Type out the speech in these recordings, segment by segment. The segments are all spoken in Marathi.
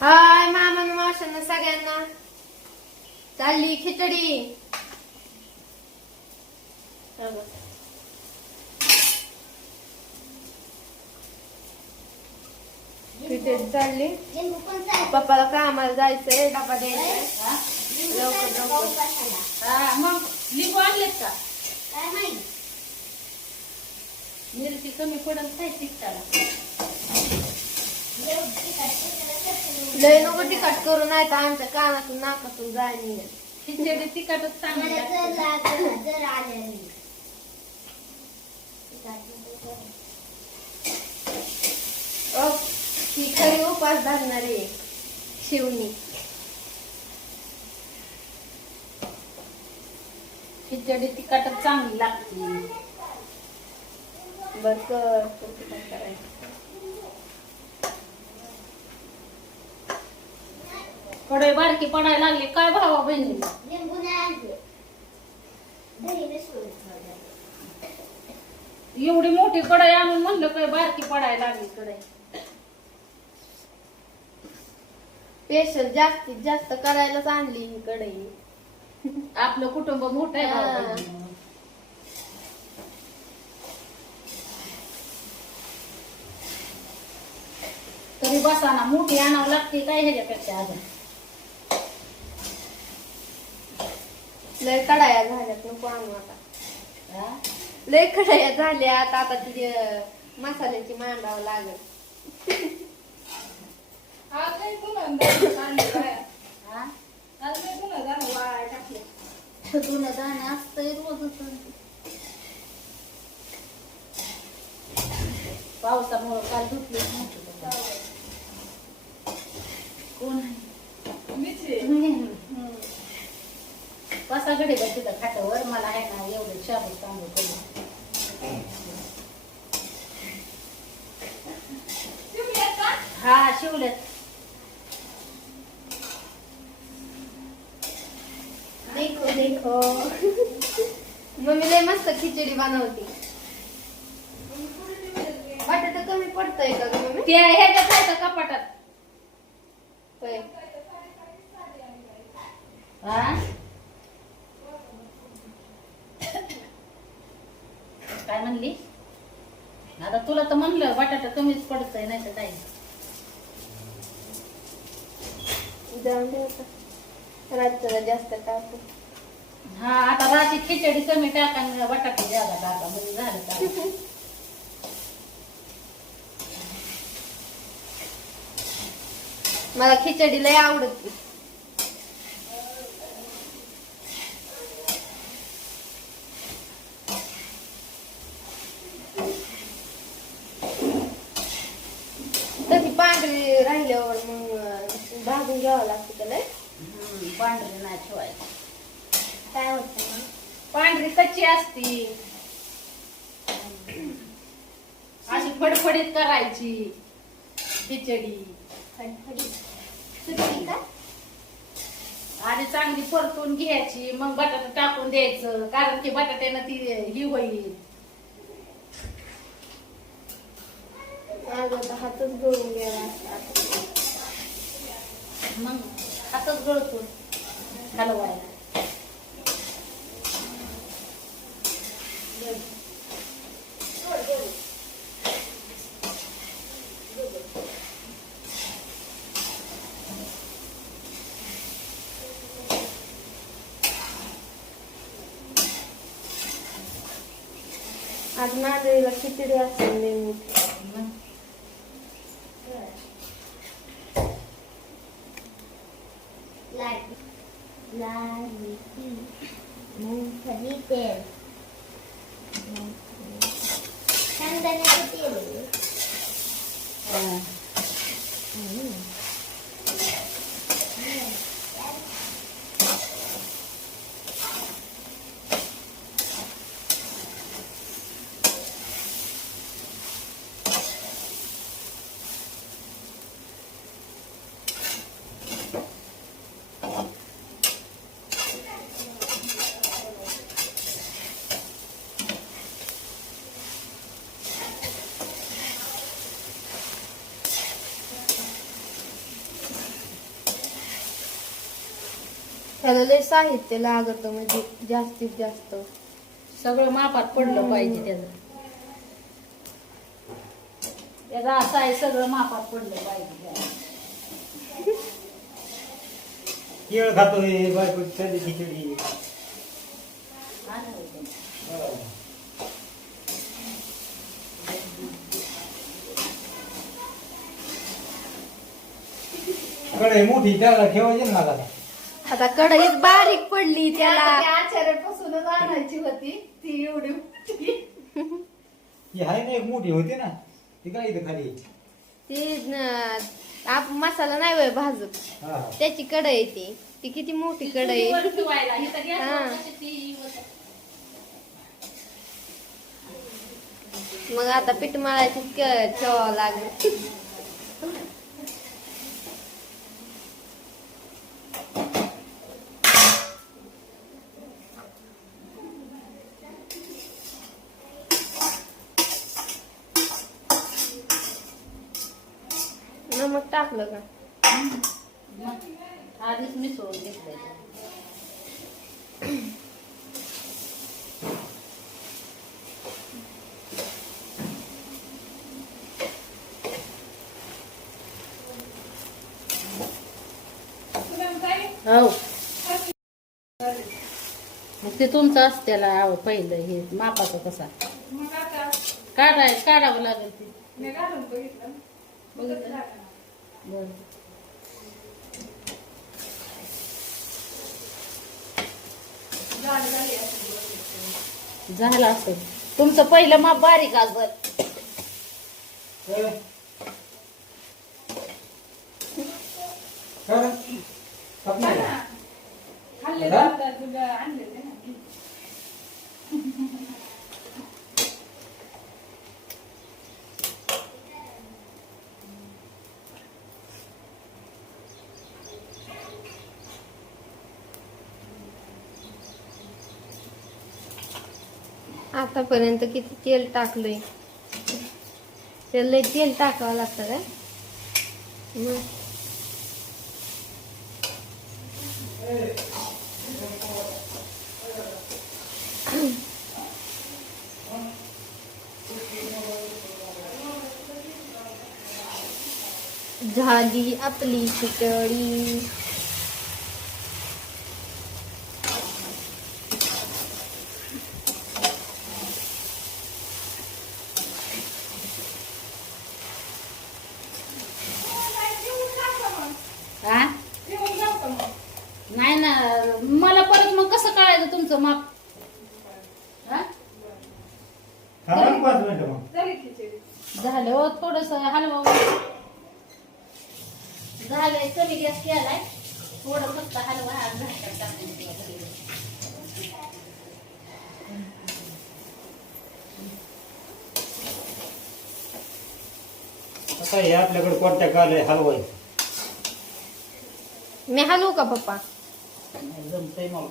हाय मामा मावशांना सगळ्यांना चालली खिचडी. खिचडी चालली. पप्पाला कामाला जायचंय, डबा द्यायचा लवकर लवकर. मग लिंबू आणलेत का? मिरची कमी पडल काय तिखटाला. लय नको तिखट करू नाही तर आमच्या कानातून नाकातून जाय. खिचडी तिखटच चांगली ती खरी उपास धरणारी शिवणी. खिचडी तिखटच चांगली लागते. बर कर करायचं. कडे बारकी पडायला लागली काय भावा बहिणी. एवढी मोठी कढई आणून म्हणलं काय बारकी पडायला लागली कढई. स्पेशल जास्तीत जास्त करायलाच आणली ही कढई. आपलं कुटुंब मोठं आहे भावा बहिणी. तरी बसाना मोठी आणावं लागते काय ह्याच्यापेक्षा अजून. लय कढाया झाल्यात नको आणू आता. लय कढाया झाल्यात आता तिथे मसाल्याची मांडावं लागेल. धुणं दाणे असतंय रोजच. पावसामुळं काल धुतले कोण कसा गडी बघ तिथं खाटावर. मला आहे ना एवढं शाबू तांदूळ करून. हा शिवल्यात. देखो देखो मम्मी लय मस्त खिचडी बनवते. बटाटा कमी पडतंय का ग मम्मी? ते ह्याच्यात आहे का कपाटात? होय. काय म्हणली? आता तुला तर म्हणलं बटाटा कमीच पडतंय नाही तर काय. जाऊन दे आता. रातच्याला जास्त टाकू. हा आता रात्री खिचडी कमी टाका आणि बटाटे जादा टाका म्हणजे झालं का. मला खिचडी लय आवडते. तशी पांढरी राहिल्यावर मग भाजून घ्यावं लागतं त्याला. पांढरी नाही ठेवायची. काय होतं मग? पांढरी कच्ची असती अशी फडफडीत करायची खिचडी. आधी चांगली परतून घ्यायची मग बटाटा टाकून द्यायचं कारण की बटाट्यानं ती ही होईल. हातच गळून गेला. मग हातच गळतो हलवायला. आज माझ्या खिचडी असेल नेहमी. मूंगफली तेल शेंगदाण्याचं तेल. त्याला लय साहित्य लागत म्हणजे जास्तीत जास्त. सगळं मापात पडलं पाहिजे त्याचं. त्याचा असं आहे, सगळं मापात पडलं पाहिजे. केळ खातोय बायको चालली खिचडी. कडे मोठी त्याला ठेवायची ना मला. आता कढईत बारीक पडली त्याला. आचार्यापासूनच आणायची होती ती एवढी मोठी. ती आहे ना एक मोठी होती ना, ती काय इथं खाली. ती आप मसाला नाही वय भाजत, हा त्याची कढई ती किती मोठी कढई. चुलीवर ठेवायला इथं गॅसवर हा. कशी ती होतं. मग आता पीठ मळायची ठेवावं लागेल. नमक टाकलं का? मग आधीच मिसळून घेतलंय. हो मग ते तुमचं असतं त्याला पहिलं हे मापाचं कसा काढावं लागेल ते. बघितलं? बरं. झालं असं तुमचं पहिलं माप बारीक असत. आतापर्यंत किती तेल टाकलंय. त्याला लय तेल टाकावं लागतं काय? मग झाली आपली खिचडी. हा? नाही ना मला परत मग कसं कळायचं तुमचं माप? हा? थांबा ना 5 मिनिटं मग. झालं हो थोडस हलवा. झालंय कमी गॅस केलाय थोडं फक्त हलवा आणि झाकण टाकून ठेवा. आता हे आपल्याकडे कोणत्या काल हलवाय मी हलवू का पप्पा? जमतंय मला.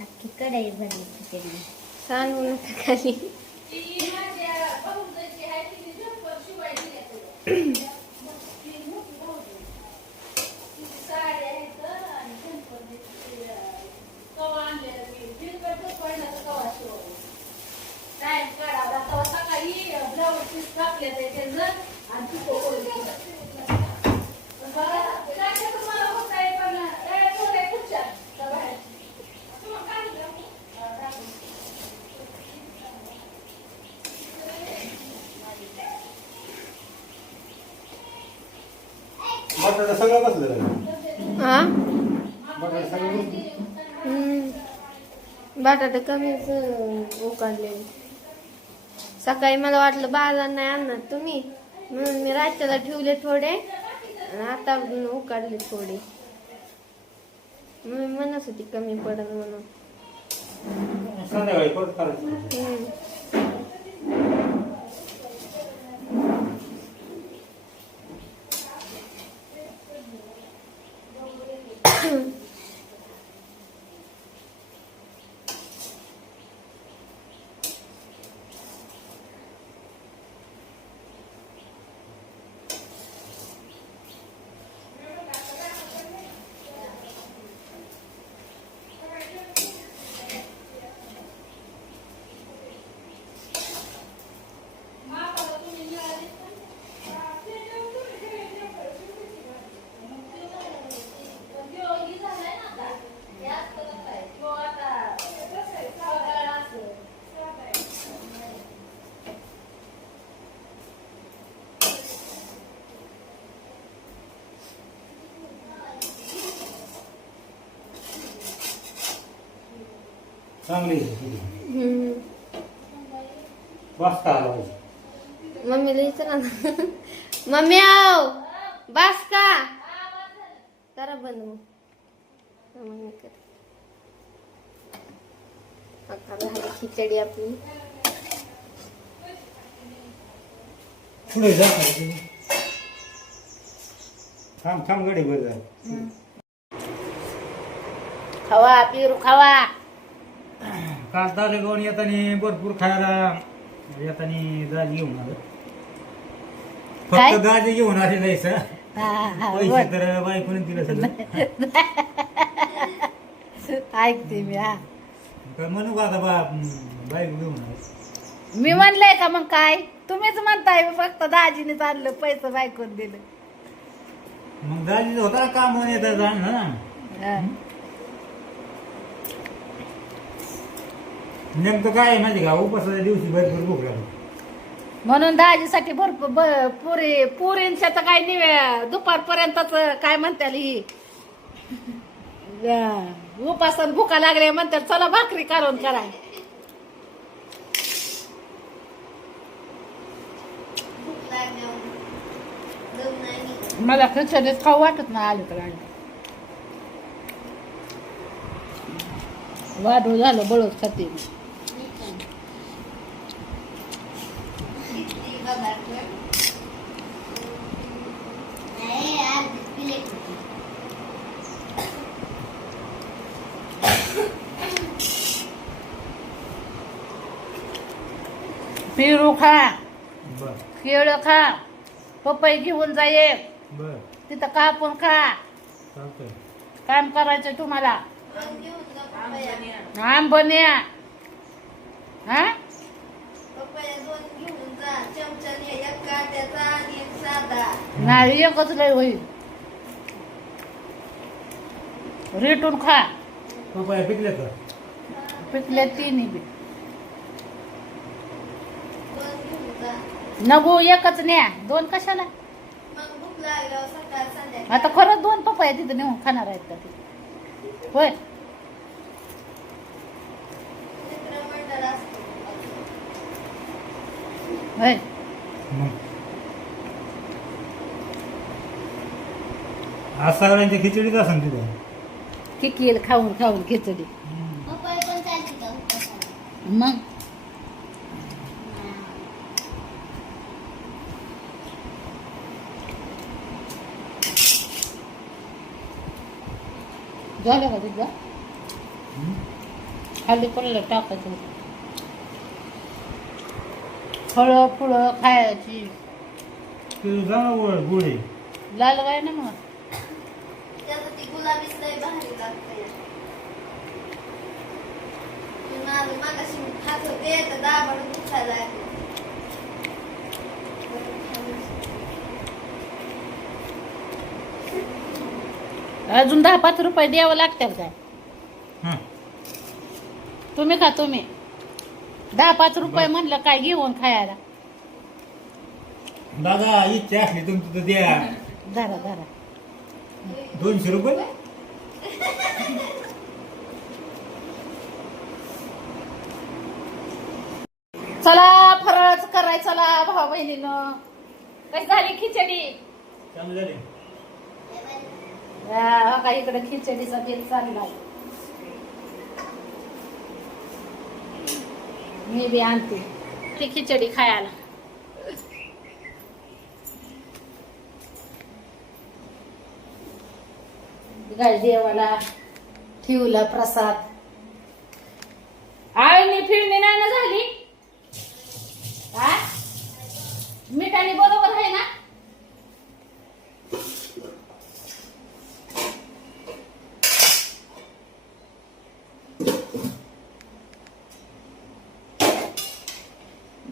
अख्खी कढई भरली खिचडी. सांगू नका खाली. बटाटा सगळं बसलं. हा बटाटा सगळं बसलं. बटाटे कमीच उकडले. सकाळी मला वाटलं बाजार नाही आणणार तुम्ही, म्हणून मी रात्याला ठेवले थोडे आणि आता उकडले थोडे. मी म्हणत होती कमी पडत म्हणून. संध्याकाळी परत करायचं. चांगली आहे तुझी. हम्म. वाजता आला पाहिजे. मम्मीला विचारा ना. मम्मी आव बास का करा बंद मग. हा, मग मी करते. आता झाली खिचडी आपली. पुढे जा थांब थांब गडी वर जा. खावा पिरू खावा. काल तालेगावून येताना भरपूर खायला येताना दाजी घेऊन आलं. काय? फक्त दाजी घेऊन आले नाही सर. हा, पैसे तर बायकोने दिलं सगळं. ऐकते मी. हा काय म्हणू का आता बायको घेऊन आले. मी म्हणलंय का मग काय तुम्हीच म्हणताय फक्त दाजीने चाललं पैसे बायकोन दिलं. मग दाजी होता ना काम म्हणून येतात जाण ना. हा. नेमकं काय आहे माहिती का उपासाच्या दिवशी भरपूर भूक लागली. म्हणून दाजीसाठी भरपूर पुरी पुरींच्या तर काय निवे दुपारपर्यंतच काय म्हणत्याल ही उपासन भुका लागले म्हणतात चला भाकरी काढून कराय. भूक लागल्यावर दम नाही निघत. मला खिचडीच खाऊ वाटत नाही आलं तर आलं. वाढू झालं बळच खाते. किती बघा नाही आज प्लेट होती. पेरू खा बर केळं खा पपई घेऊन जा एक बर तिथं कापून खा. चालतंय. काम करायचं तुम्हाला. घेऊन जा पपया. आंबण्या हा पपया 2 घेऊन जा. चमच्याने एक काट्याचा आणि एक साधा. नाही एकच लय होईल. रेटून खा. पपया पिकले का? पिकले तिन्ही बी 2 घेऊन जा. नको एकच न्या 2 कशाला. मग भूक लागल्यावर सकाळ संध्याकाळ. आता खरंच 2 पपया तिथं नेऊन खाणार आहेत का ते. होय मित्रमंडळ असतं. होय मग आज सगळ्यांच्या खिचडीच असेल तिथं. किकील खाऊन खाऊन खिचडी. पपई पण चालते का उपासाला? मग झालं का तुझं खाली पडलं टाकायचं. फळं फुळं खायची. तुझं जाणं गोळी लाल काय ना मग त्याचं ती गुलाबीच लय भारी लागते. माझं मागाशी खात होते तर दाबड दुखायला लागले. अजून 10-5 रुपये द्यावं लागतात काय. हां तुम्ही खा तुम्ही 10-5 रुपये म्हणलं काय घेऊन खायला. दादा इच्छा असली तुमची तर द्या. धरा धरा 200 रुपये. चला फराळाचं कराय चला भाऊ बहिणीनं. कशी झाली खिचडी. चांगलं झाले. का इकडे खिचडीचा बेत चाललाय. मी बी आणते ती खिचडी खायला. गाय देवाला ठेवला प्रसाद. आळणी फिरणी नाही ना झाली. हा मिठाने बरोबर आहे ना.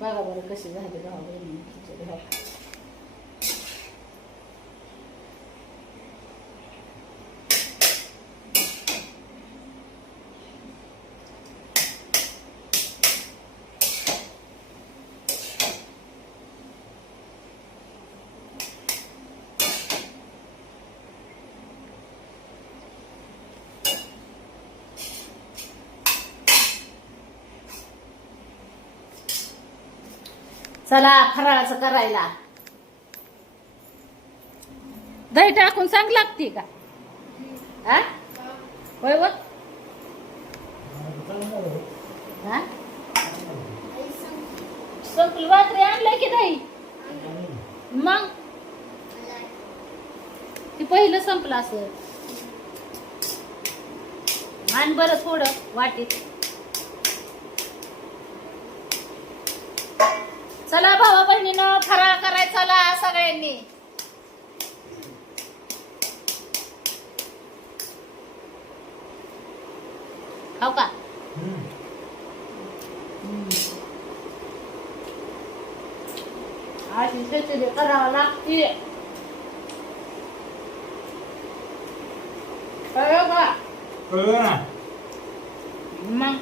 बघा बरं कशी झाली भाऊ बहिणी खिचडी. हो चला फराळाचं करायला. दही टाकून सांग लागते का? हा होय व? हा संपली बातरी आणलंय की दही? मग ती पहिलं संपलं असं. आण बरं थोडं वाटीत. चला भावा बहिणीनं फराळ करायचा चला सगळ्यांनी. खाऊ का? अशी खिचडी करावं लागते. कळलं का? कळलं ना. मग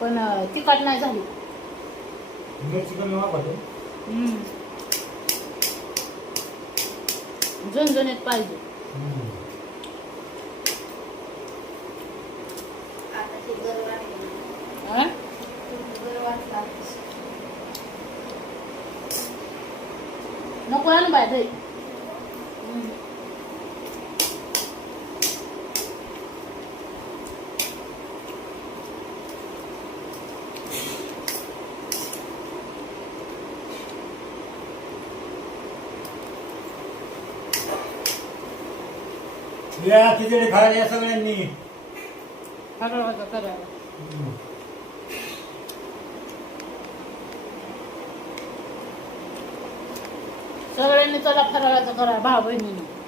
पण तिखट नाही झाली. मिरची कमी वापरतो. झणझणीत पाहिजे. आता ते बरं वाटलं. हा? बरं वाटलं आता. नको आण बाय दही. या खिचडी खायला या सगळ्यांनी. फराळाचं करायला. सगळ्यांनी चला फराळाचं करा भाऊ बहिणीने.